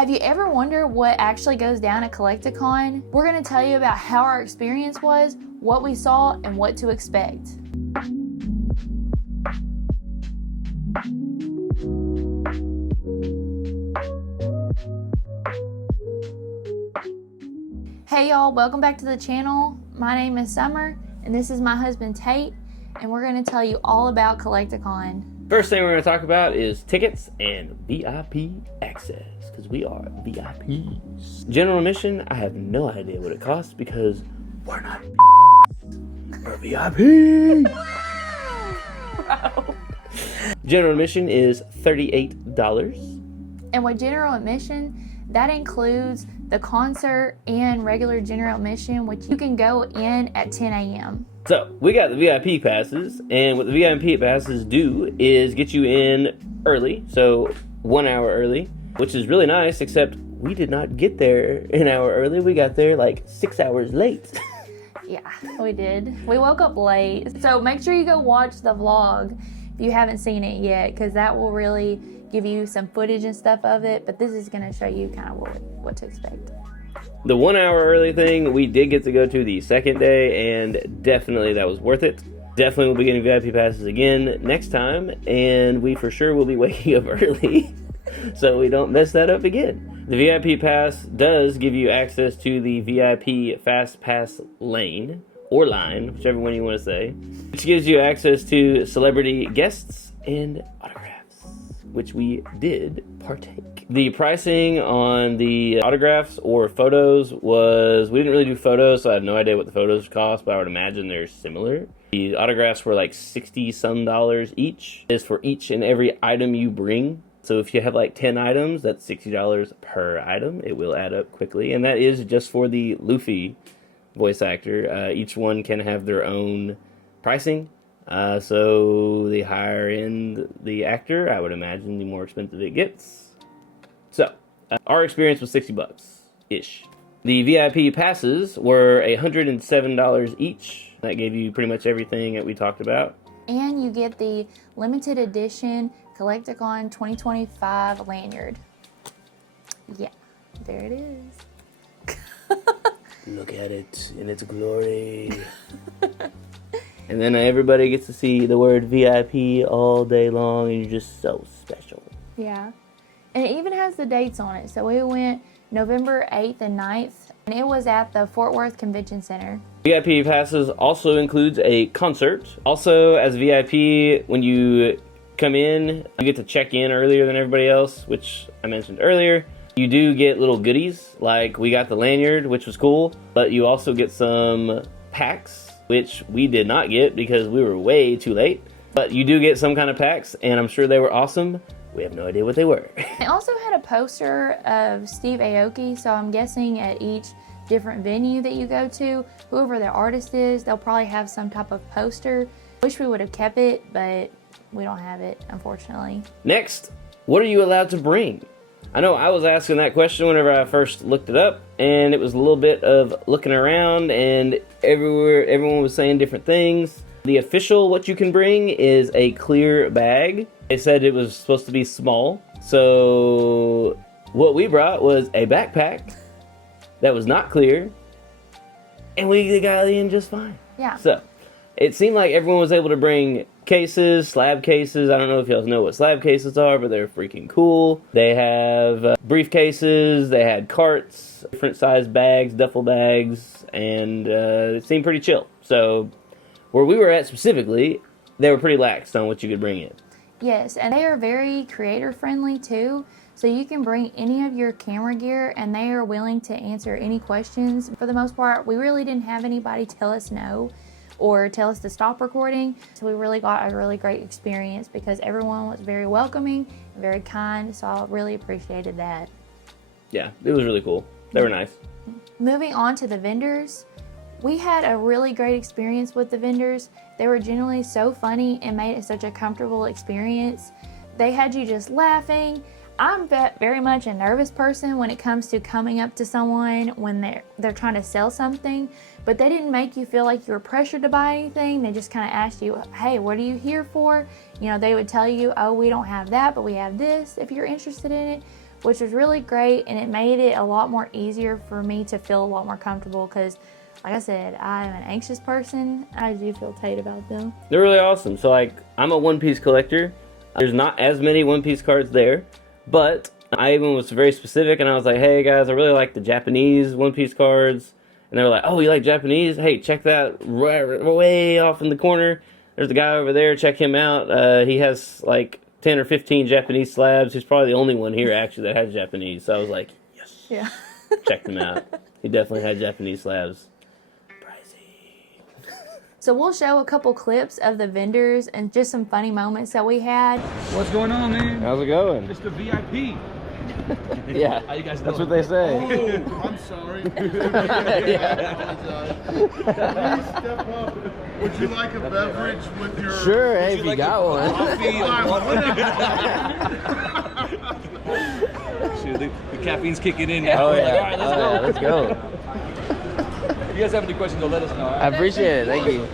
Have you ever wondered what actually goes down at collectacon? We're going to tell you about how our experience was, what we saw, and what to expect. Hey y'all, welcome back to the channel. My name is Summer, and this is my husband Tate, and we're going to tell you all about collectacon. First thing we're going to talk about is tickets and VIP access, because we are VIPs. General admission, I have no idea what it costs because we're not we're VIP. Wow. General admission is $38. And with general admission, that includes the concert and regular general admission, which you can go in at 10 a.m. So, we got the VIP passes, and what the VIP passes do is get you in early, so 1 hour early, which is really nice, except we did not get there an hour early. We got there like 6 hours late. Yeah, we did. We woke up late. So make sure you go watch the vlog if you haven't seen it yet, because that will really give you some footage and stuff of it, but this is going to show you kind of what to expect. The 1 hour early thing, we did get to go to the second day, and definitely that was worth it. Definitely will be getting VIP passes again next time, and we for sure will be waking up early so we don't mess that up again. The VIP pass does give you access to the VIP Fast Pass lane, or line, whichever one you want to say, which gives you access to celebrity guests and autographs, which we did partake. The pricing on the autographs or photos was, we didn't really do photos, so I have no idea what the photos cost, but I would imagine they're similar. The autographs were like $60-some each. It's for each and every item you bring. So if you have like 10 items, that's $60 per item. It will add up quickly. And that is just for the Luffy voice actor. Each one can have their own pricing. So the higher end the actor, I would imagine the more expensive it gets. So, our experience was $60-ish. The VIP passes were $107 each. That gave you pretty much everything that we talked about. And you get the limited edition collectacon 2025 lanyard. Yeah, there it is. Look at it in its glory. And then everybody gets to see the word VIP all day long, and you're just so special. Yeah. And it even has the dates on it. So we went November 8th and 9th, and it was at the Fort Worth Convention Center. VIP passes also includes a concert. Also, as VIP, when you come in, you get to check in earlier than everybody else, which I mentioned earlier. You do get little goodies, like we got the lanyard, which was cool, but you also get some packs, which we did not get because we were way too late. But you do get some kind of packs, and I'm sure they were awesome. We have no idea what they were. They also had a poster of Steve Aoki, so I'm guessing at each different venue that you go to, whoever the artist is, they'll probably have some type of poster. Wish we would have kept it, but we don't have it, unfortunately. Next, what are you allowed to bring? I know I was asking that question whenever I first looked it up, and it was a little bit of looking around, and everyone was saying different things. The official what you can bring is a clear bag. They said it was supposed to be small, so what we brought was a backpack that was not clear, and we got in just fine. Yeah. So it seemed like everyone was able to bring cases, slab cases. I don't know if y'all know what slab cases are, but they're freaking cool. They have briefcases, they had carts, different size bags, duffel bags, and it seemed pretty chill. So where we were at specifically, they were pretty lax on what you could bring in. Yes, and they are very creator friendly too. So you can bring any of your camera gear and they are willing to answer any questions. For the most part, we really didn't have anybody tell us no or tell us to stop recording. So we really got a really great experience because everyone was very welcoming and very kind. So I really appreciated that. Yeah, it was really cool. They were nice. Moving on to the vendors. We had a really great experience with the vendors. They were generally so funny and made it such a comfortable experience. They had you just laughing. I'm very much a nervous person when it comes to coming up to someone when they're trying to sell something, but they didn't make you feel like you were pressured to buy anything. They just kind of asked you, hey, what are you here for? You know, they would tell you, oh, we don't have that, but we have this if you're interested in it. which was really great, and it made it a lot more easier for me to feel a lot more comfortable because, like I said, I am an anxious person. I do feel tight about them. They're really awesome. So, like, I'm a One Piece collector. There's not as many One Piece cards there, but I even was very specific, and I was like, hey, guys, I really like the Japanese One Piece cards. And they were like, oh, you like Japanese? Hey, check that way off in the corner. There's the guy over there. Check him out. He has, like, 10 or 15 Japanese slabs. He's probably the only one here, actually, that has Japanese. So I was like, yes. Yeah. Checked him out. He definitely had Japanese slabs. So we'll show a couple clips of the vendors and just some funny moments that we had. What's going on, man? How's it going? It's the VIP. Yeah, how you guys that's doing? what they say. Oh, I'm sorry. Yeah. Please step up. Would you like a beverage with your... Sure, hey, if you like got a one. coffee or Shoot, the caffeine's kicking in now. Oh, We're yeah. like, all right, let's go. Let's go. If you guys have any questions, let us know. All I right? appreciate it. Thank you.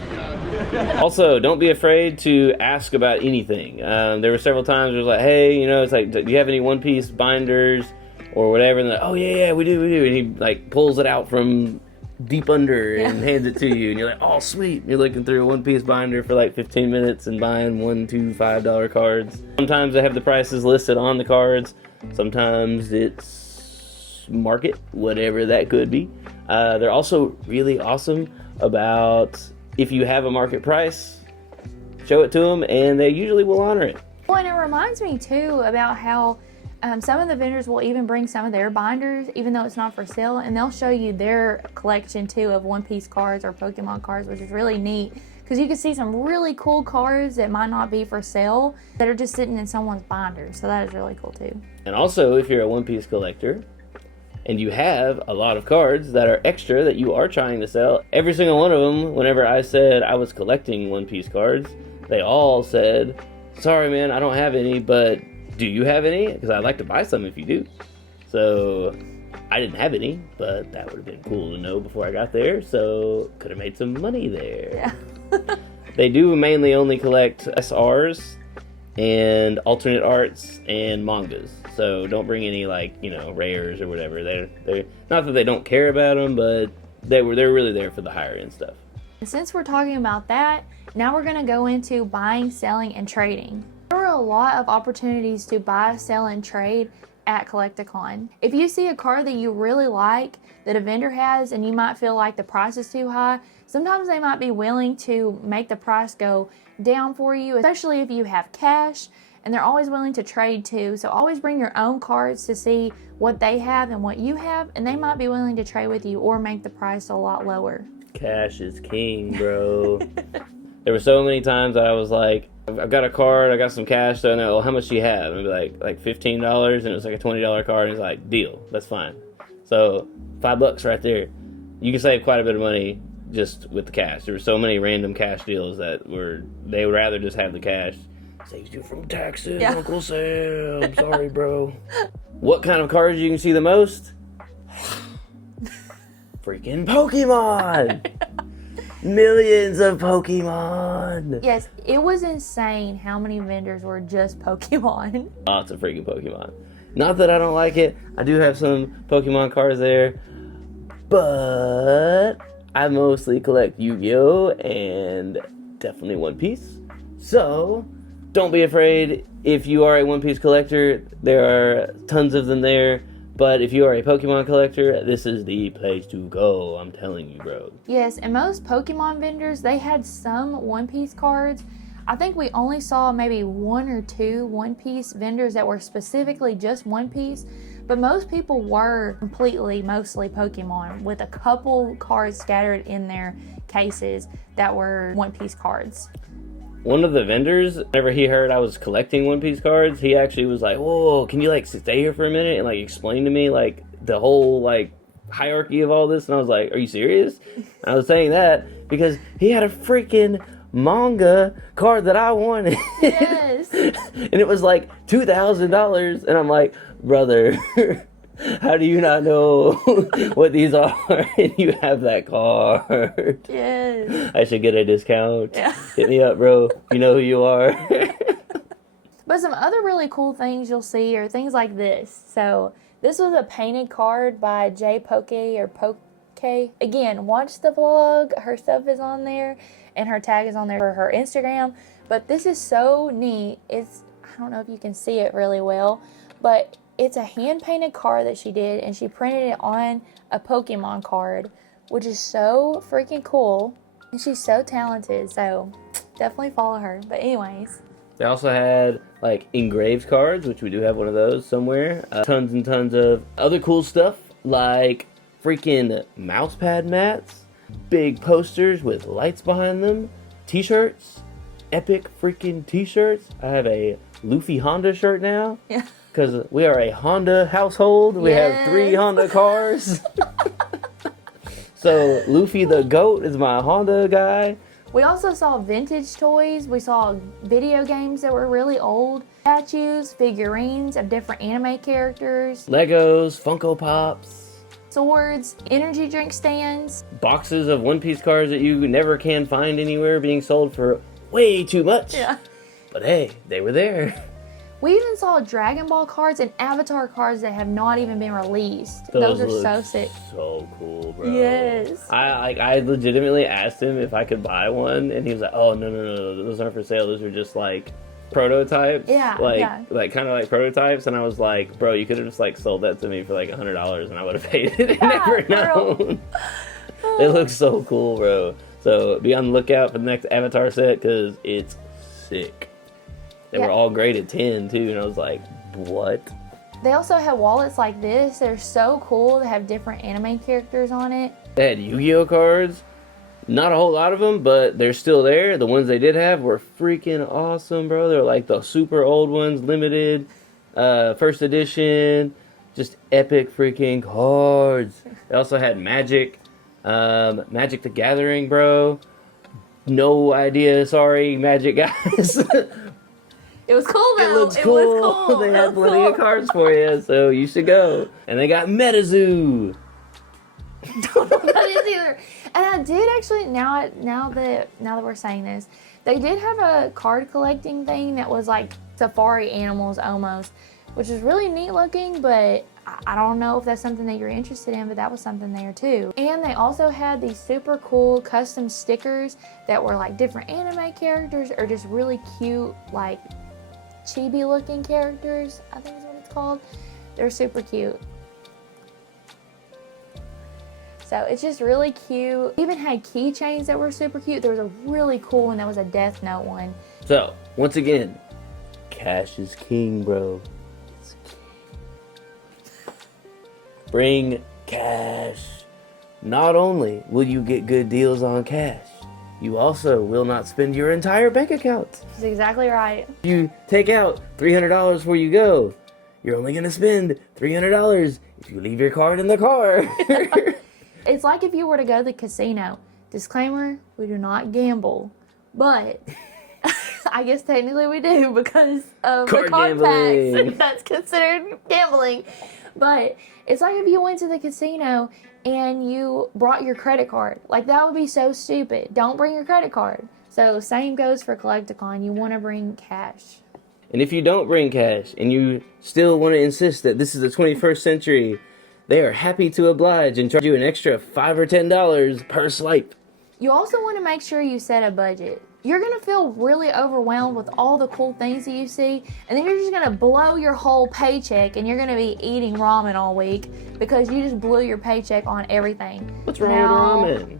Also, don't be afraid to ask about anything. There were several times where it was like, hey, you know, it's like, do you have any One Piece binders or whatever? And they're like, oh, yeah, we do. And he, like, pulls it out from deep under and hands it to you. And you're like, oh, sweet. And you're looking through a One Piece binder for, like, 15 minutes and buying $1, $2, $5 cards. Sometimes they have the prices listed on the cards. Sometimes it's market, whatever that could be. They're also really awesome about... if you have a market price, show it to them, and they usually will honor it. Well, and it reminds me, too, about how some of the vendors will even bring some of their binders, even though it's not for sale, and they'll show you their collection, too, of One Piece cards or Pokemon cards, which is really neat, because you can see some really cool cards that might not be for sale that are just sitting in someone's binder, so that is really cool, too. And also, if you're a One Piece collector, and you have a lot of cards that are extra that you are trying to sell, every single one of them, whenever I said I was collecting One Piece cards, they all said, sorry man, I don't have any, but do you have any? Because I'd like to buy some if you do. So I didn't have any, but that would have been cool to know before I got there, so could have made some money there. Yeah. They do mainly only collect SRs and alternate arts and mangas. So don't bring any, like, you know, rares or whatever. They're not that they don't care about them, but they're really there for the higher end stuff. And since we're talking about that, now we're going to go into buying, selling, and trading. There are a lot of opportunities to buy, sell, and trade at collectacon. If you see a card that you really like that a vendor has and you might feel like the price is too high, sometimes they might be willing to make the price go down for you, especially if you have cash. And they're always willing to trade too. So always bring your own cards to see what they have and what you have, and they might be willing to trade with you or make the price a lot lower. Cash is king, bro. There were so many times that I was like, I've got a card, I got some cash, so I know, well, how much do you have? And I'd be like $15, and it was like a $20 card, and he's like, deal, that's fine. So $5 right there. You can save quite a bit of money just with the cash. There were so many random cash deals that they would rather just have the cash. Saves you from taxes, Yeah. Uncle Sam. I'm sorry, bro. What kind of cards you can see the most? Freaking Pokemon! Millions of Pokemon! Yes, it was insane how many vendors were just Pokemon. Lots of freaking Pokemon. Not that I don't like it. I do have some Pokemon cards there. But I mostly collect Yu-Gi-Oh! And definitely One Piece. So... don't be afraid. If you are a One Piece collector, there are tons of them there. But if you are a Pokemon collector, this is the place to go. I'm telling you, bro. Yes, and most Pokemon vendors, they had some One Piece cards. I think we only saw maybe 1 or 2 One Piece vendors that were specifically just One Piece. But most people were mostly Pokemon, with a couple cards scattered in their cases that were One Piece cards. One of the vendors, whenever he heard I was collecting One Piece cards, he actually was like, whoa, can you, like, stay here for a minute and, like, explain to me, like, the whole, like, hierarchy of all this? And I was like, are you serious? I was saying that because he had a freaking manga card that I wanted. Yes. And it was, like, $2,000. And I'm like, brother... how do you not know what these are and you have that card? Yes. I should get a discount. Yeah. Hit me up, bro. You know who you are. But some other really cool things you'll see are things like this. So this was a painted card by J Poke or Poke. Again, watch the vlog. Her stuff is on there and her tag is on there for her Instagram. But this is so neat. I don't know if you can see it really well, but it's a hand painted card that she did, and she printed it on a Pokemon card, which is so freaking cool. And she's so talented, so definitely follow her. But anyways. They also had like engraved cards, which we do have one of those somewhere. Tons and tons of other cool stuff like freaking mouse pad mats, big posters with lights behind them, t-shirts, epic freaking t-shirts. I have a Luffy Honda shirt now. Yeah. Because we are a Honda household. We have 3 Honda cars. So Luffy the GOAT is my Honda guy. We also saw vintage toys. We saw video games that were really old. Statues, figurines of different anime characters. Legos, Funko Pops. Swords, energy drink stands. Boxes of One Piece cards that you never can find anywhere being sold for way too much. Yeah. But hey, they were there. We even saw Dragon Ball cards and Avatar cards that have not even been released. Those are look so sick. So cool, bro. Yes. I legitimately asked him if I could buy one, and he was like, "Oh no, those aren't for sale. Those are just like prototypes. Yeah, like kind of like prototypes." And I was like, "Bro, you could have just like sold that to me for like $100, and I would have paid it and never known." It looks so cool, bro. So be on the lookout for the next Avatar set because it's sick. They were all graded 10 too, and I was like, what? They also have wallets like this. They're so cool. They have different anime characters on it. They had Yu-Gi-Oh cards. Not a whole lot of them, but they're still there. The ones they did have were freaking awesome, bro. They're like the super old ones, limited, first edition, just epic freaking cards. They also had Magic, Magic the Gathering, bro. No idea, sorry, Magic guys. It was cool though. It looks cool. It was cool. They had plenty of cards for you, so you should go. And they got MetaZoo. Don't know what that is either. And I did actually, now that we're saying this, they did have a card collecting thing that was like safari animals almost, which is really neat looking, but I don't know if that's something that you're interested in, but that was something there too. And they also had these super cool custom stickers that were like different anime characters or just really cute, like chibi looking characters, I think is what it's called. They're super cute. So it's just really cute. Even had keychains that were super cute. There was a really cool one that was a Death Note one. So, once again, cash is king, bro. It's king. Bring cash. Not only will you get good deals on cash, you also will not spend your entire bank account. That's exactly right. If you take out $300 before you go, you're only going to spend $300 if you leave your card in the car. It's like if you were to go to the casino. Disclaimer, we do not gamble. But I guess technically we do because of the card packs. That's considered gambling. But it's like if you went to the casino and you brought your credit card. Like, that would be so stupid. Don't bring your credit card. So same goes for collectacon. You want to bring cash. And if you don't bring cash and you still want to insist that this is the 21st century, they are happy to oblige and charge you an extra $5 or $10 per swipe. You also want to make sure you set a budget. You're going to feel really overwhelmed with all the cool things that you see, and then you're just going to blow your whole paycheck, and you're going to be eating ramen all week because you just blew your paycheck on everything. What's wrong with ramen?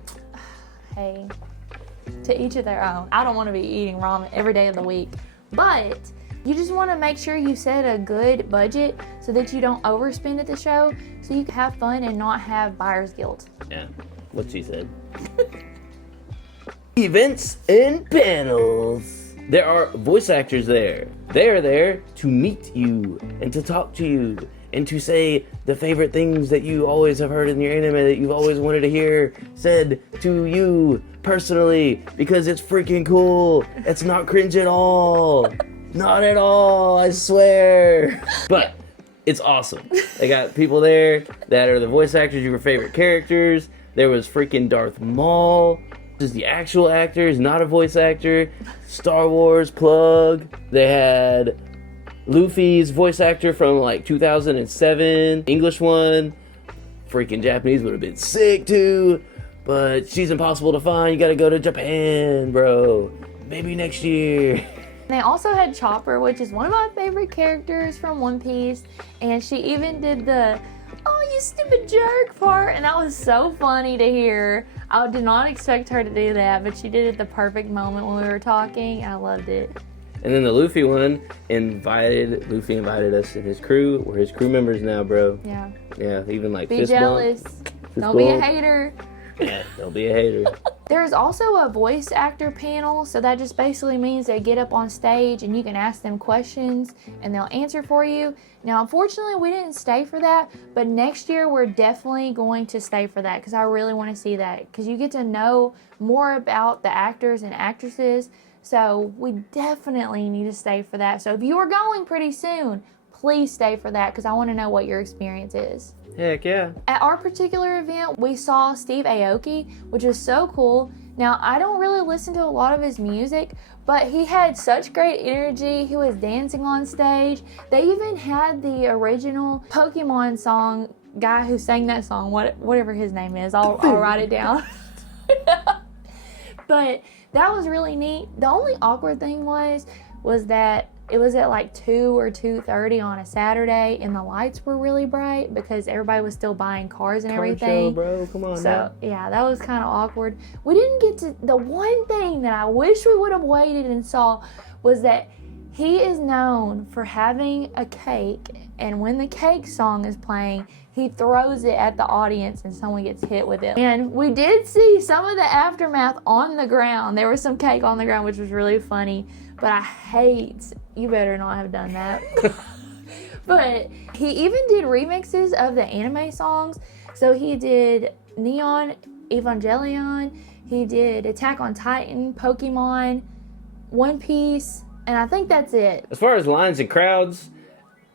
Hey, to each of their own. I don't want to be eating ramen every day of the week, but you just want to make sure you set a good budget so that you don't overspend at the show, so you can have fun and not have buyer's guilt. Yeah, what she said. Events and panels. There are voice actors there. They are there to meet you and to talk to you and to say the favorite things that you always have heard in your anime that you've always wanted to hear said to you personally because it's freaking cool. It's not cringe at all. Not at all, I swear. But it's awesome. They got people there that are the voice actors of your favorite characters. There was freaking Darth Maul. This is the actual actor, he's not a voice actor. Star Wars plug. They had Luffy's voice actor from like 2007, English one. Freaking Japanese would have been sick too, but she's impossible to find. You gotta go to Japan, bro. Maybe next year. They also had Chopper, which is one of my favorite characters from One Piece, and she even did the "oh, you stupid jerk" part, and that was so funny to hear. I did not expect her to do that, but she did it at the perfect moment when we were talking. I loved it. And then the Luffy one Luffy invited us and his crew. We're his crew members now, bro. Yeah. Yeah, even like Be fist jealous. bump. Don't be a hater. Yeah, don't be a hater. There is also a voice actor panel, so that just basically means they get up on stage and you can ask them questions and they'll answer for you. Now, unfortunately, we didn't stay for that, but next year we're definitely going to stay for that because I really want to see that because you get to know more about the actors and actresses. So we definitely need to stay for that. So if you are going pretty soon, please stay for that because I want to know what your experience is. Heck yeah. At our particular event, we saw Steve Aoki, which was so cool. Now, I don't really listen to a lot of his music, but he had such great energy. He was dancing on stage. They even had the original Pokemon song guy who sang that song, whatever his name is. I'll write it down. But that was really neat. The only awkward thing was that it was at like 2 or 2:30 on a Saturday, and the lights were really bright because everybody was still buying cars and everything. Show, bro. Come on so, now. yeah, that was kind of awkward. We didn't get to... The one thing that I wish we would have waited and saw was that he is known for having a cake, and when the cake song is playing, he throws it at the audience and someone gets hit with it. And we did see some of the aftermath on the ground. There was some cake on the ground, which was really funny. But I hate... You better not have done that. But he even did remixes of the anime songs. So he did Neon Evangelion. He did Attack on Titan, Pokemon, One Piece, and I think that's it. As far as lines and crowds,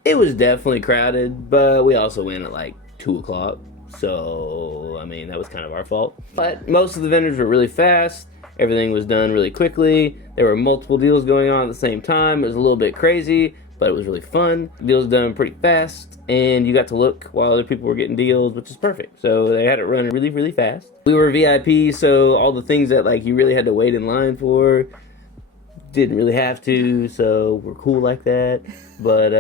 it was definitely crowded, but we also went at like 2 o'clock. So, I mean, that was kind of our fault. But most of the vendors were really fast. Everything was done really quickly. There were multiple deals going on at the same time. It was a little bit crazy, but it was really fun. Deals done pretty fast, and you got to look while other people were getting deals, which is perfect. So they had it run really, really fast. We were VIP, so all the things that like you really had to wait in line for, didn't really have to, so we're cool like that. But,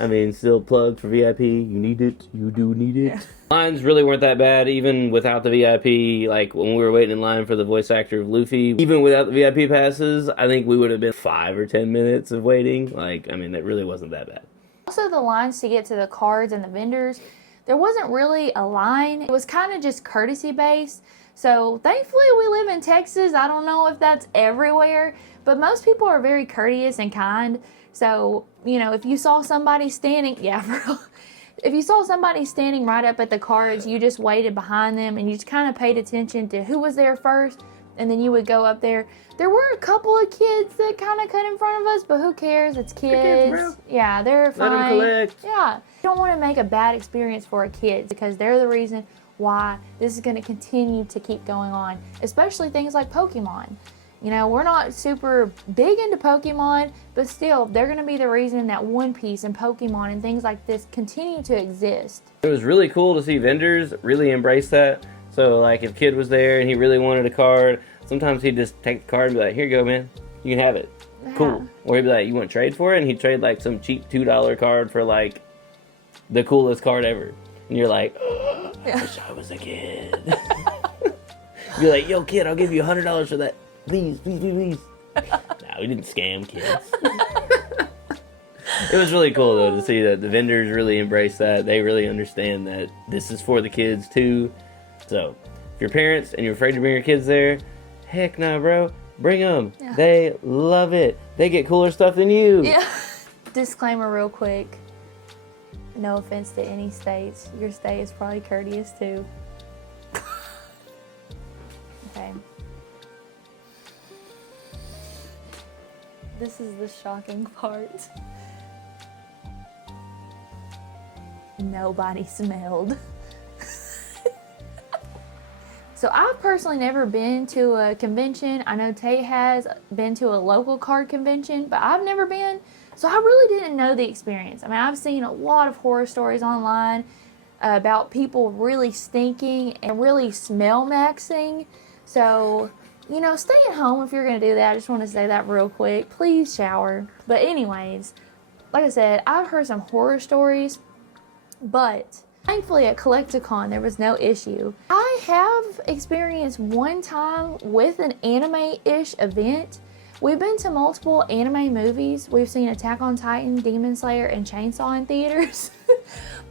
I mean, still plugged for VIP. You need it. You do need it. Yeah. Lines really weren't that bad, even without the VIP. Like, when we were waiting in line for the voice actor of Luffy, even without the VIP passes, I think we would have been 5 or 10 minutes of waiting. Like, I mean, that really wasn't that bad. Also, the lines to get to the cards and the vendors, there wasn't really a line. It was kind of just courtesy-based. So, thankfully, we live in Texas. I don't know if that's everywhere, but most people are very courteous and kind. So, you know, if you saw somebody standing, if you saw somebody standing right up at the cards, you just waited behind them and you just kind of paid attention to who was there first, and then you would go up there. There were a couple of kids that kind of cut in front of us, but who cares? It's kids. Bro. Yeah, they're fine. Let them collect. Yeah. You don't want to make a bad experience for a kid because they're the reason why this is going to continue to keep going on, especially things like Pokemon. You know, we're not super big into Pokemon, but still, they're going to be the reason that One Piece and Pokemon and things like this continue to exist. It was really cool to see vendors really embrace that. So, like, if a kid was there and he really wanted a card, sometimes he'd just take the card and be like, here you go, man. You can have it. Yeah. Cool. Or he'd be like, you want to trade for it? And he'd trade, like, some cheap $2 card for, like, the coolest card ever. And you're like, oh, I wish I was a kid. You're like, yo, kid, I'll give you $100 for that. Please, please, please, please. No, we didn't scam kids. It was really cool, though, to see that the vendors really embrace that. They really understand that this is for the kids, too. So, if you're parents and you're afraid to bring your kids there, heck no, bro. Bring them. Yeah. They love it. They get cooler stuff than you. Yeah. Disclaimer real quick. No offense to any states. Your state is probably courteous, too. Okay. This is the shocking part. Nobody smelled. So I've personally never been to a convention. I know Tate has been to a local card convention, but I've never been. So I really didn't know the experience. I mean, I've seen a lot of horror stories online about people really stinking and really smell maxing. So, you know, stay at home if you're going to do that. I just want to say that real quick. Please shower. But anyways, like I said, I've heard some horror stories, but thankfully at collectacon there was no issue. I have experienced one time with an anime-ish event. We've been to multiple anime movies. We've seen Attack on Titan, Demon Slayer, and Chainsaw in theaters.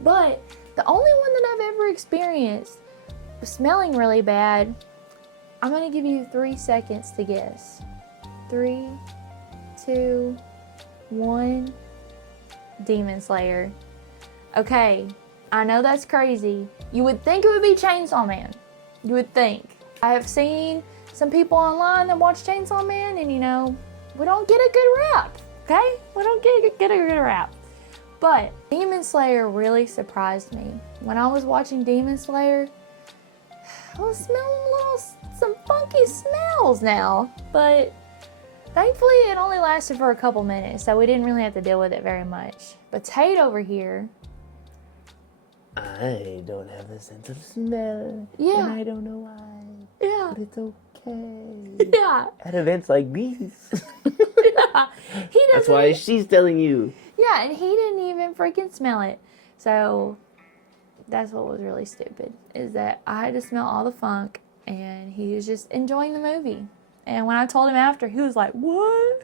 But the only one that I've ever experienced smelling really bad, I'm going to give you 3 seconds to guess. 3, 2, 1. Demon Slayer. Okay, I know that's crazy. You would think it would be Chainsaw Man. You would think. I have seen some people online that watch Chainsaw Man, and you know, we don't get a good rap. Okay? We don't get a good rap. But Demon Slayer really surprised me. When I was watching Demon Slayer, I was smelling some funky smells now. But thankfully it only lasted for a couple minutes, so we didn't really have to deal with it very much. But Tate over here, I don't have a sense of smell. Yeah. And I don't know why. yeah, But it's okay. yeah, At events like these. yeah. He doesn't. That's why she's telling you. Yeah, and he didn't even freaking smell it. So that's what was really stupid, is that I had to smell all the funk, and he was just enjoying the movie. And when I told him after, he was like, what?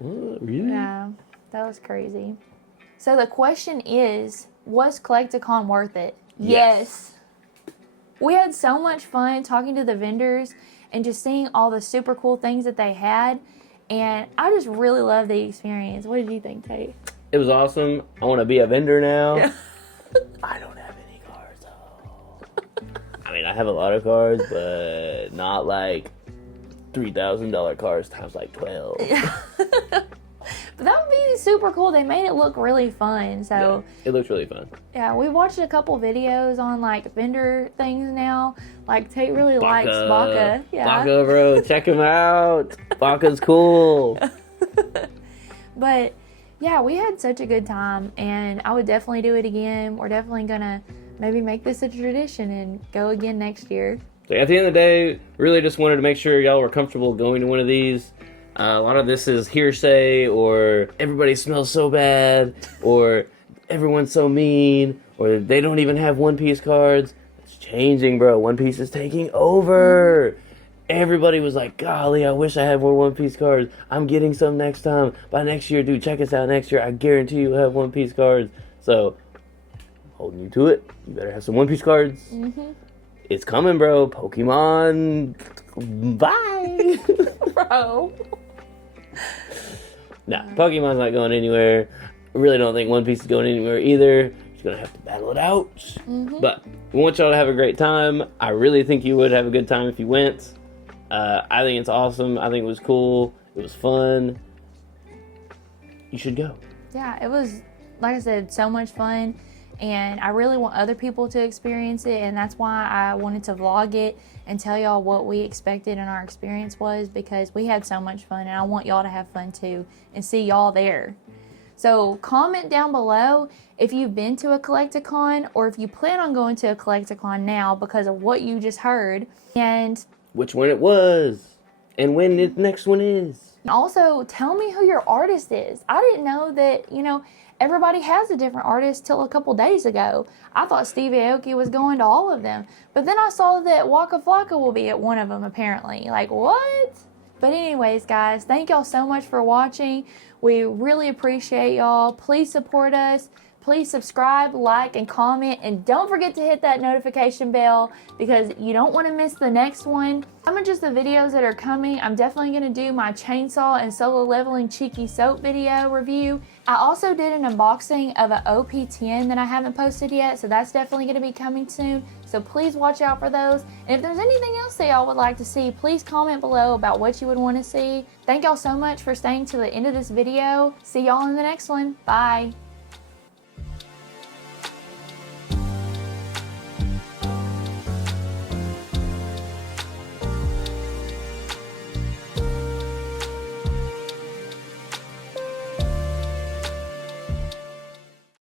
Really? Yeah, that was crazy. So the question is, was collectacon worth it? Yes. We had so much fun talking to the vendors and just seeing all the super cool things that they had. And I just really love the experience. What did you think, Tate? It was awesome. I want to be a vendor now. Yeah. I don't have any cars though. I mean, I have a lot of cars, but not like $3,000 cars times like 12. Yeah. But that would be super cool. They made it look really fun. So Yeah, it looks really fun. yeah, we watched a couple videos on like vendor things now. Like Tate really likes Baka. Yeah. Baka, bro. Check him out. Baka's cool. But yeah, we had such a good time, and I would definitely do it again. We're definitely gonna maybe make this a tradition and go again next year. So at the end of the day, really just wanted to make sure y'all were comfortable going to one of these. A lot of this is hearsay, or everybody smells so bad, or everyone's so mean, or they don't even have One Piece cards. It's changing, bro. One Piece is taking over. Everybody was like, golly, I wish I had more One Piece cards. I'm getting some next time. By next year, dude, check us out next year. I guarantee you'll have One Piece cards. So, holding you to it. You better have some One Piece cards. Mm-hmm. It's coming, bro. Pokemon. Bye. Bro. Nah, Pokemon's not going anywhere. I really don't think One Piece is going anywhere either. You're gonna have to battle it out. Mm-hmm. But we want y'all to have a great time. I really think you would have a good time if you went. I think it's awesome. I think it was cool. It was fun. You should go. Yeah, it was, like I said, so much fun. And I really want other people to experience it. And that's why I wanted to vlog it and tell y'all what we expected and our experience was, because we had so much fun. And I want y'all to have fun too and see y'all there. So comment down below if you've been to a collectacon, or if you plan on going to a collectacon now because of what you just heard. And Which one it was. And when the next one is. also tell me who your artist is. I didn't know that, you know, everybody has a different artist till a couple days ago. I thought Stevie Aoki was going to all of them. But then I saw that Waka Flocka will be at one of them apparently. Like, what? But anyways, guys, thank y'all so much for watching. We really appreciate y'all. Please support us. Please subscribe, like, and comment. And don't forget to hit that notification bell because you don't want to miss the next one. Some of just the videos that are coming, I'm definitely going to do my chainsaw and solo leveling cheeky soap video review. I also did an unboxing of an OP10 that I haven't posted yet, so that's definitely going to be coming soon. So please watch out for those. And if there's anything else that y'all would like to see, please comment below about what you would want to see. Thank y'all so much for staying to the end of this video. See y'all in the next one. Bye.